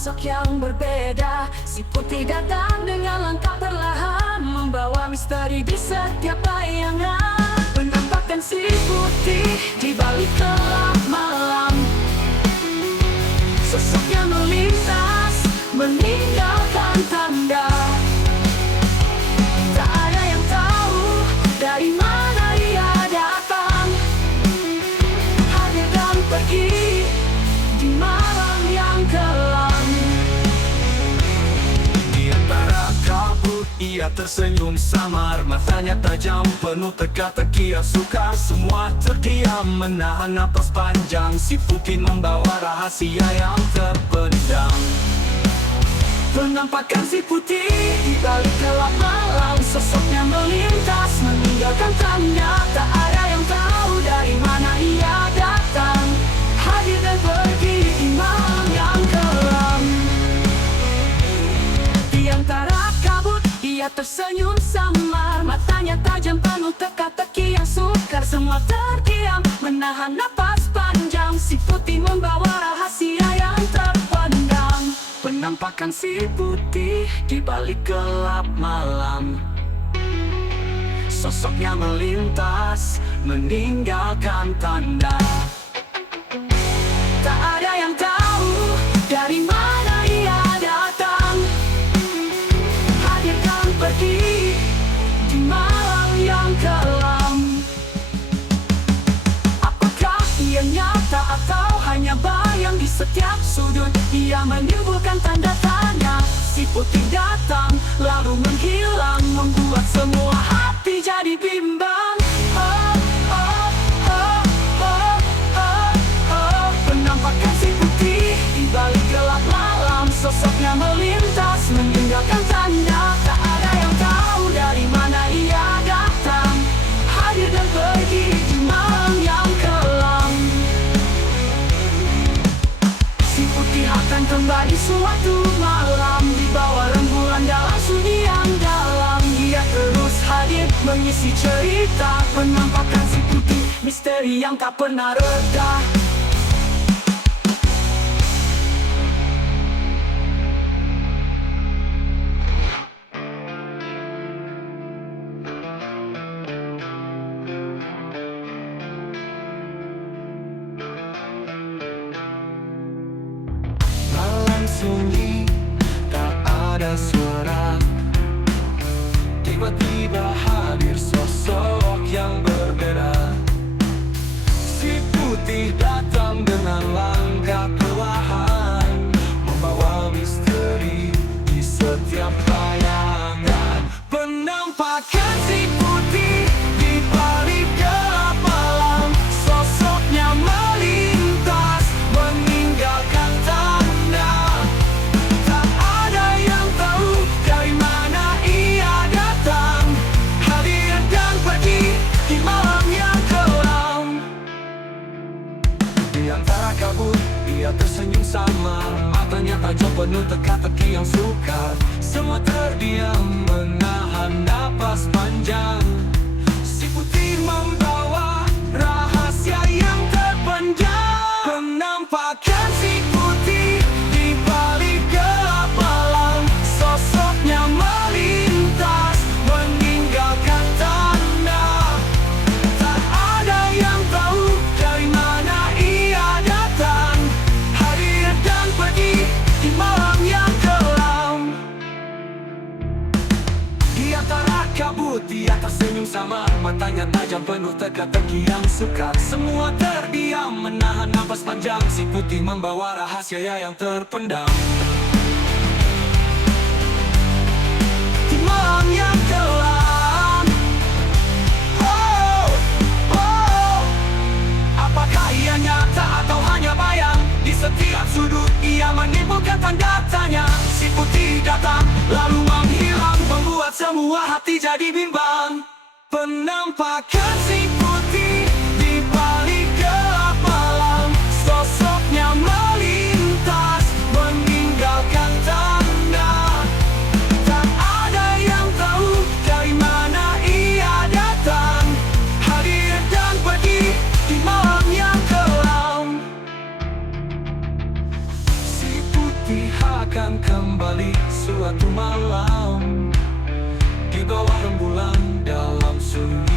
sosok yang berbeda. Si putih datang dengan langkah perlahan, membawa misteri di setiap bayangan. Penampakan si putih di balik gelap malam. Sosoknya melintas, meninggalkan tanda. Tak ada yang tahu dari mana ia datang, hadir dan pergi di malam yang kelam. Di antara kabut ia tersenyum samar, matanya tajam penuh teka-teki yang sukar. Semua terdiam menahan napas panjang. Si putih membawa rahasia yang terpendam. Penampakan si putih di balik gelap malam. Sosoknya melintas, meninggalkan tanda. Tak ada yang tahu dari mana ia datang, hadir dan pergi di malam yang kelam. Di antara kabut ia tersenyum samar, matanya tajam penuh teka-teki yang sukar. Semua terdiam menahan napas panjang. Si putih membawa rahasia yang terpendam. Penampakan si putih di balik gelap malam. Sosoknya melintas, meninggalkan tanda. Tak ada yang tahu dari mana ia datang, hadir dan pergi di malam yang kelam. Apakah ia nyata atau hanya bayang di setiap sudut? Ia menimbulkan tanda tanya. Si putih datang lalu menghilang, membuat semua hati jadi bimbang. Oh, oh, oh, oh, oh, oh. Penampakan si putih di balik gelap malam. Sosoknya melintas, meninggalkan tanda. Tak ada yang tahu dari mana ia datang, hadir dan pergi di malam yang kelam. Si putih akan kembali suatu malam, di bawah rembulan dalam sunyi yang dalam. Dia terus hadir mengisi cerita. Penampakan si putih, misteri yang tak pernah reda. Malam sunyi, tak ada suara. Tiba-tiba hadir sosok yang berbeda. Si putih datang dengan langkah perlahan, membawa misteri di setiap bayangan. Penampakan si putih di balik gelap malam. Sosoknya melintas, meninggalkan tanda. Tak ada yang tahu dari mana ia datang, hadir dan pergi di malam yang kelam. Di antara kabut ia tersenyum samar, matanya tajam penuh teka-teki yang sukar. Semua terdiam menahan napas panjang. Si putih membawa rahasia yang terpendam. Penampakan si putih di balik gelap malam. Sosoknya melintas, meninggalkan tanda. Tak ada yang tahu dari mana ia datang, hadir dan pergi di malam yang kelam. Di antara kabut ia tersenyum samar, matanya tajam penuh teka-teki yang sukar. Semua terdiam menahan napas panjang. Si putih membawa rahasia yang terpendam. Di malam yang kelam. Oh, oh. Apakah ia nyata atau hanya bayang? Di setiap sudut ia menimbulkan tanda tanya. Si putih datang lalu menghilang, membuat semua hati jadi bimbang. Penampakan si putih di balik gelap malam. Sosoknya melintas, meninggalkan tanda. Tak ada yang tahu dari mana ia datang, hadir dan pergi di malam yang kelam. Si putih bawah rembulan dalam sunyi.